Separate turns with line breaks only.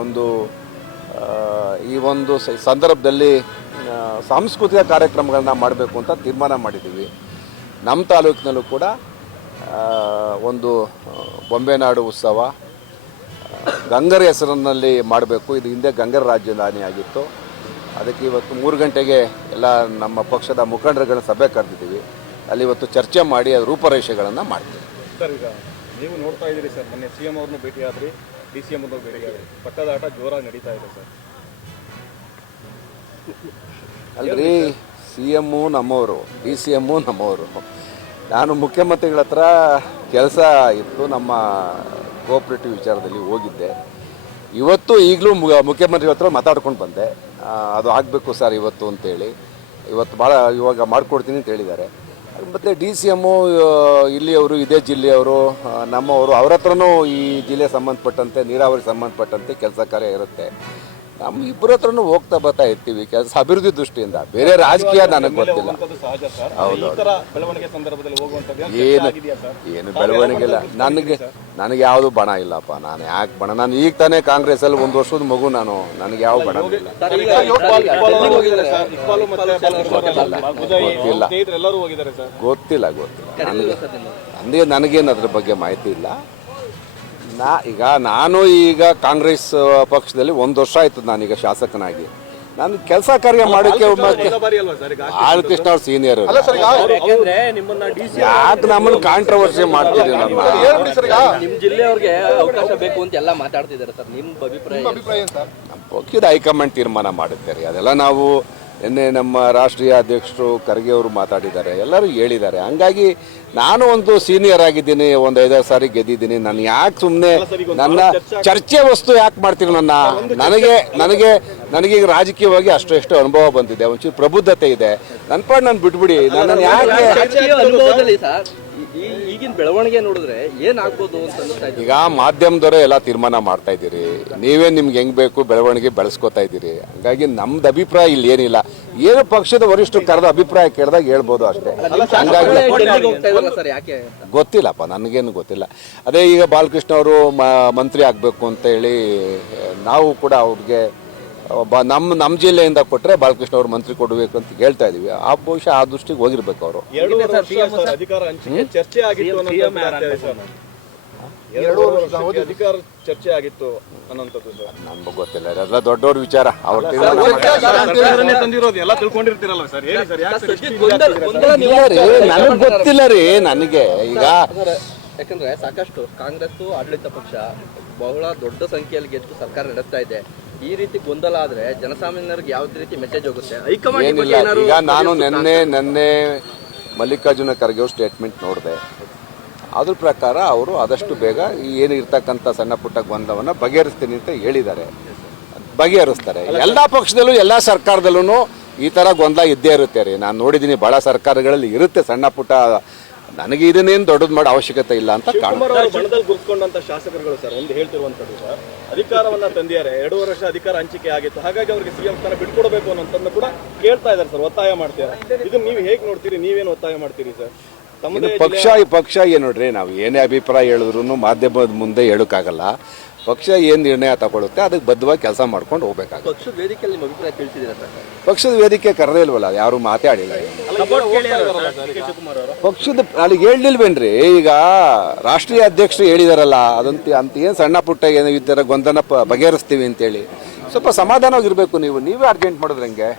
ಒಂದು ಈ ಒಂದು ಸಂದರ್ಭದಲ್ಲಿ ಸಾಂಸ್ಕೃತಿಕ ಕಾರ್ಯಕ್ರಮಗಳನ್ನ ಮಾಡಬೇಕು ಅಂತ ತೀರ್ಮಾನ ಮಾಡಿದ್ದೀವಿ. ನಮ್ಮ ತಾಲೂಕಿನಲ್ಲೂ ಕೂಡ ಒಂದು ಬೊಂಬೆನಾಡು ಉತ್ಸವ ಗಂಗರ ಹೆಸರಿನಲ್ಲಿ ಮಾಡಬೇಕು. ಇದು ಹಿಂದೆ ಗಂಗರ ರಾಜಧಾನಿ ಆಗಿತ್ತು. ಅದಕ್ಕೆ ಇವತ್ತು ಮೂರು ಗಂಟೆಗೆ ಎಲ್ಲ ನಮ್ಮ ಪಕ್ಷದ ಮುಖಂಡರುಗಳ ಸಭೆ ಕರೆದಿದ್ದೀವಿ. ಅಲ್ಲಿ ಇವತ್ತು ಚರ್ಚೆ ಮಾಡಿ ರೂಪರೇಷೆಗಳನ್ನು ಮಾಡ್ತೀವಿ.
ಸರ್, ಈಗ ನೀವು ನೋಡ್ತಾ ಇದ್ದೀರಿ ಸರ್, ಮೊನ್ನೆ ಸಿ ಎಂ ಅವ್ರನ್ನೂ ಭೇಟಿಯಾದ್ರಿ ಡಿ ಸಿ ಎಂ ಪಟ್ಟದ ಆಟ ಜೋರಾಗಿ ನಡೀತಾ ಇದೆ ಸರ್.
ಅಲ್ರಿ, ಸಿ ಎಮ್ಮು ನಮ್ಮವರು, ಡಿ ಸಿ ಎಮ್ಮು ನಮ್ಮವರು. ನಾನು ಮುಖ್ಯಮಂತ್ರಿಗಳ ಹತ್ರ ಕೆಲಸ ಇತ್ತು, ನಮ್ಮ ಕೋಆಪ್ರೇಟಿವ್ ವಿಚಾರದಲ್ಲಿ ಹೋಗಿದ್ದೆ. ಇವತ್ತು ಈಗಲೂ ಮುಖ್ಯಮಂತ್ರಿ ಹತ್ರ ಮಾತಾಡ್ಕೊಂಡು ಬಂದೆ. ಅದು ಆಗಬೇಕು ಸರ್ ಇವತ್ತು ಅಂತೇಳಿ. ಇವತ್ತು ಭಾಳ ಇವಾಗ ಮಾಡಿಕೊಡ್ತೀನಿ ಅಂತ ಹೇಳಿದ್ದಾರೆ. ಮತ್ತು ಡಿ ಸಿ ಎಮ್ಮು ಇಲ್ಲಿಯವರು, ಇದೇ ಜಿಲ್ಲೆಯವರು ನಮ್ಮವರು ಅವ್ರ ಹತ್ರನೂ ಈ ಜಿಲ್ಲೆ ಸಂಬಂಧಪಟ್ಟಂತೆ, ನೀರಾವರಿ ಸಂಬಂಧಪಟ್ಟಂತೆ ಕೆಲಸ ಕಾರ್ಯ ಇರುತ್ತೆ. ನಮ್ಮ ಇಬ್ಬರ ಹತ್ರನೂ ಹೋಗ್ತಾ ಬರ್ತಾ ಇರ್ತೀವಿ. ಕೆಲಸ ಅಭಿವೃದ್ಧಿ ದೃಷ್ಟಿಯಿಂದ. ಬೇರೆ ರಾಜಕೀಯ ನನಗೆ ಗೊತ್ತಿಲ್ಲ.
ಏನು
ಏನು ಬೆಳವಣಿಗೆ ಇಲ್ಲ. ನನಗೆ ನನಗೆ ಯಾವುದು ಬಣ ಇಲ್ಲಪ್ಪ. ನಾನು ಯಾಕೆ ಬಣ? ನಾನು ಈಗ ತಾನೇ ಕಾಂಗ್ರೆಸ್ಸಲ್ಲಿ ಒಂದು ವರ್ಷದ ಮಗು ನಾನು. ನನಗೆ ಯಾವ ಬಣ ಗೊತ್ತಿಲ್ಲ. ಗೊತ್ತಿಲ್ಲ ಗೊತ್ತಿಲ್ಲ. ನನಗೆ, ನನಗೇನು ಅದ್ರ ಬಗ್ಗೆ ಮಾಹಿತಿ ಇಲ್ಲ. ನಾ ಈಗ ನಾನು ಈಗ ಕಾಂಗ್ರೆಸ್ ಪಕ್ಷದಲ್ಲಿ ಒಂದು ವರ್ಷ ಆಯ್ತು ನಾನೀಗ ಶಾಸಕನಾಗಿ. ನಾನು ಕೆಲಸ ಕಾರ್ಯ ಮಾಡಕ್ಕೆ ಬಾಲಕೃಷ್ಣ ಅವ್ರು ಸೀನಿಯರ್ ಯಾಕೆ ನಮ್ಮನ್ನು ಕಾಂಟ್ರವರ್ಸಿ ಮಾಡ್ತೀರಿ ನಮ್ಮ
ನಿಮ್ ಜಿಲ್ಲೆಯವ್ರಿಗೆ ಅವಕಾಶ ಬೇಕು ಅಂತ ಎಲ್ಲ ಮಾತಾಡ್ತಿದ್ದಾರೆ ಸರ್. ನಿಮ್ಮ ಅಭಿಪ್ರಾಯ
ನಮ್ಮ ಪಕ್ಷದ ಹೈಕಮಾಂಡ್ ತೀರ್ಮಾನ ಮಾಡುತ್ತಾರೆ ಅದೆಲ್ಲ ನಾವು ನಿನ್ನೆ ನಮ್ಮ ರಾಷ್ಟ್ರೀಯ ಅಧ್ಯಕ್ಷರು ಖರ್ಗೆ ಅವರು ಮಾತಾಡಿದ್ದಾರೆ ಎಲ್ಲರೂ ಹೇಳಿದ್ದಾರೆ. ಹಂಗಾಗಿ ನಾನು ಒಂದು ಸೀನಿಯರ್ ಆಗಿದ್ದೀನಿ ಒಂದು ಐದಾರು ಸಾರಿ ಗೆದ್ದಿದ್ದೀನಿ. ನಾನು ಯಾಕೆ ಸುಮ್ಮನೆ ನನ್ನ ಚರ್ಚೆ ವಸ್ತು ಯಾಕೆ ಮಾಡ್ತೀನಿ ನನ್ನ ನನಗೆ ನನಗೆ ಈಗ ರಾಜಕೀಯವಾಗಿ ಅಷ್ಟು ಎಷ್ಟು ಅನುಭವ ಬಂದಿದೆ ಒಂಚೂರು ಪ್ರಬುದ್ಧತೆ ಇದೆ. ನನ್ನ ಪಾಡ್ ನಾನು ಬಿಟ್ಬಿಡಿ. ನನ್ನನ್ನು ಯಾಕೆ
ಈಗಿನ ಬೆಳವಣಿಗೆ ನೋಡಿದ್ರೆ ಏನ್ ಆಗ್ಬೋದು ಅಂತ
ಈಗ ಮಾಧ್ಯಮದವರೇ ಎಲ್ಲ ತೀರ್ಮಾನ ಮಾಡ್ತಾ ಇದ್ದೀರಿ. ನೀವೇ ನಿಮ್ಗೆ ಹೆಂಗ್ ಬೇಕು ಬೆಳವಣಿಗೆ ಬೆಳೆಸ್ಕೊತಾ ಇದ್ದೀರಿ. ಹಂಗಾಗಿ ನಮ್ದು ಅಭಿಪ್ರಾಯ ಇಲ್ಲಿ ಏನಿಲ್ಲ. ಏನು ಪಕ್ಷದ ವರಿಷ್ಠರು ಕರೆದ ಅಭಿಪ್ರಾಯ ಕೇಳಿದಾಗ ಹೇಳ್ಬೋದು ಅಷ್ಟೇ. ಹಂಗಾಗಿ ಗೊತ್ತಿಲ್ಲಪ್ಪ ನನಗೇನು ಗೊತ್ತಿಲ್ಲ. ಅದೇ ಈಗ ಬಾಲಕೃಷ್ಣ ಅವರು ಮಂತ್ರಿ ಆಗಬೇಕು ಅಂತ ಹೇಳಿ ನಾವು ಕೂಡ ಅವ್ರಿಗೆ ಒಬ್ಬ ನಮ್ಮ ನಮ್ಮ ಜಿಲ್ಲೆಯಿಂದ ಕೊಟ್ಟರೆ ಬಾಲಕೃಷ್ಣ ಅವರು ಮಂತ್ರಿ ಕೊಡಬೇಕು ಅಂತ ಹೇಳ್ತಾ ಇದ್ದೀವಿ ಆ ಬಹುಶಃ ಆ ದೃಷ್ಟಿಗೆ ಹೋಗಿರ್ಬೇಕು ಅವರು.
ಎರಡೂವರೆ ವರ್ಷ ಸರ್ ಅಧಿಕಾರ ಹಂಚಿಕೆ ಚರ್ಚೆ ಆಗಿತ್ತು ಅನ್ನೋದು ಆಗ್ತಾ ಇದೆ ಸರ್. ಎರಡೂವರೆ ವರ್ಷಕ್ಕೆ ಅಧಿಕಾರ ಚರ್ಚೆ ಆಗಿತ್ತು ಅನ್ನೋಂಥದ್ದು ಸರ್.
ನಮ್ಗೆ ಗೊತ್ತಿಲ್ಲ ಅದೆಲ್ಲ ದೊಡ್ಡವ್ರ ವಿಚಾರ. ಅವ್ರ ತೀರ್ಮಾನ ಮಾಡ್ತಾರೆ.
ಅದನ್ನೇ ತಂದಿರೋದು ಎಲ್ಲ ತಿಳ್ಕೊಂಡಿರ್ತೀರಲ್ಲ ಸರ್? ಹೇಳಿ ಸರ್ ಯಾಕೆ ಸರ್ ಇಷ್ಟು
ಗೊಂದಲ ಗೊಂದಲ
ಇಲ್ಲ ರೀ ನನಗೆ ಗೊತ್ತಿಲ್ಲ ರೀ ನನಗೆ. ಈಗ
ಯಾಕಂದ್ರೆ- ಯಾಕಂದ್ರೆ ಸಾಕಷ್ಟು ಕಾಂಗ್ರೆಸ್ ಆಡಳಿತ ಪಕ್ಷ ಬಹಳ ದೊಡ್ಡ ಸಂಖ್ಯೆಯಲ್ಲಿ ಗೆದ್ದು ಸರ್ಕಾರ ನಡೆಸ್ತಾ ಇದೆ. ಈ ರೀತಿ ಗೊಂದಲ ಆದ್ರೆ ಜನಸಾಮಾನ್ಯರಿಗೆ ಯಾವ ರೀತಿ ಮೆಸೇಜ್ ಹೋಗುತ್ತೆ?
ಏನಿಲ್ಲ. ಈಗ ನಾನು ನಿನ್ನೆ ನಿನ್ನೆ ಮಲ್ಲಿಕಾರ್ಜುನ ಖರ್ಗೆ ಅವ್ರ ಸ್ಟೇಟ್ಮೆಂಟ್ ನೋಡಿದೆ. ಅದ್ರ ಪ್ರಕಾರ ಅವರು ಆದಷ್ಟು ಬೇಗ ಏನು ಇರ್ತಕ್ಕಂಥ ಸಣ್ಣ ಪುಟ್ಟ ಗೊಂದಲವನ್ನು ಬಗೆಹರಿಸ್ತೀನಿ ಅಂತ ಹೇಳಿದ್ದಾರೆ. ಬಗೆಹರಿಸ್ತಾರೆ. ಎಲ್ಲ ಪಕ್ಷದಲ್ಲೂ ಎಲ್ಲ ಸರ್ಕಾರದಲ್ಲೂ ಈ ಥರ ಗೊಂದಲ ಇದ್ದೇ ಇರುತ್ತೆ ರೀ. ನಾನು ನೋಡಿದ್ದೀನಿ ಭಾಳ ಸರ್ಕಾರಗಳಲ್ಲಿ ಇರುತ್ತೆ ಸಣ್ಣ ಪುಟ್ಟ ನನಗೆ ಇದನ್ನೇನು ದೊಡ್ಡದು ಮಾಡೋ ಅವಶ್ಯಕತೆ ಇಲ್ಲ ಅಂತ
ಬಣದಲ್ಲಿ ಗುರುತಿಕೊಂಡಂತ ಶಾಸಕರುಗಳು ಸರ್ ಒಂದು ಹೇಳ್ತಿರುವಂತದ್ದು ಸರ್ ಅಧಿಕಾರವನ್ನ ತಂದಿದ್ದಾರೆ ಎರಡು ವರ್ಷ ಅಧಿಕಾರ ಹಂಚಿಕೆ ಆಗಿತ್ತು ಹಾಗಾಗಿ ಅವರಿಗೆ ಸಿಎಂ ಸ್ಥಾನ ಬಿಟ್ಕೊಡ್ಬೇಕು ಅನ್ನೋದನ್ನ ಕೂಡ ಕೇಳ್ತಾ ಇದ್ದಾರೆ ಸರ್ ಒತ್ತಾಯ ಮಾಡ್ತಾರೆ ಇದನ್ನ ನೀವು ಹೇಗೆ ನೋಡ್ತೀರಿ ನೀವೇನು ಒತ್ತಾಯ ಮಾಡ್ತೀರಿ ಸರ್?
ಪಕ್ಷ ಈ ಪಕ್ಷ ಏನು ನೋಡ್ರಿ ನಾವು ಏನೇ ಅಭಿಪ್ರಾಯ ಹೇಳಿದ್ರು ಮಾಧ್ಯಮದ ಮುಂದೆ ಹೇಳೋಕ್ಕಾಗಲ್ಲ. ಪಕ್ಷ ಏನು ನಿರ್ಣಯ ತಗೊಳುತ್ತೆ ಅದಕ್ಕೆ ಬದ್ಧವಾಗಿ ಕೆಲಸ ಮಾಡ್ಕೊಂಡು ಹೋಗ್ಬೇಕಾಗುತ್ತೆ.
ಪಕ್ಷದ ವೇದಿಕೆಯಲ್ಲಿ ನಿಮ್ಮ ಅಭಿಪ್ರಾಯ ತಿಳಿಸಿದ್ದೀರಾ ಸರ್?
ಪಕ್ಷದ ವೇದಿಕೆ ಕರೆದೇ ಇಲ್ವಲ್ಲ ಯಾರು ಮಾತಾಡಿಲ್ಲ ಪಕ್ಷದ ಅಲ್ಲಿಗೆ ಹೇಳಿಲ್ವೇನ್ರಿ ಈಗ ರಾಷ್ಟ್ರೀಯ ಅಧ್ಯಕ್ಷರು ಹೇಳಿದಾರಲ್ಲ ಅದಂತ ಅಂತ ಏನು ಸಣ್ಣ ಪುಟ್ಟ ಏನೋ ಈ ಥರ ಗೊಂದನ ಪ ಬಗೆಹರಿಸ್ತೀವಿ ಅಂತೇಳಿ. ಸ್ವಲ್ಪ ಸಮಾಧಾನವಾಗಿರ್ಬೇಕು ನೀವು ನೀವೇ ಅರ್ಜೆಂಟ್ ಮಾಡಿದ್ರೆ ಹಂಗೆ?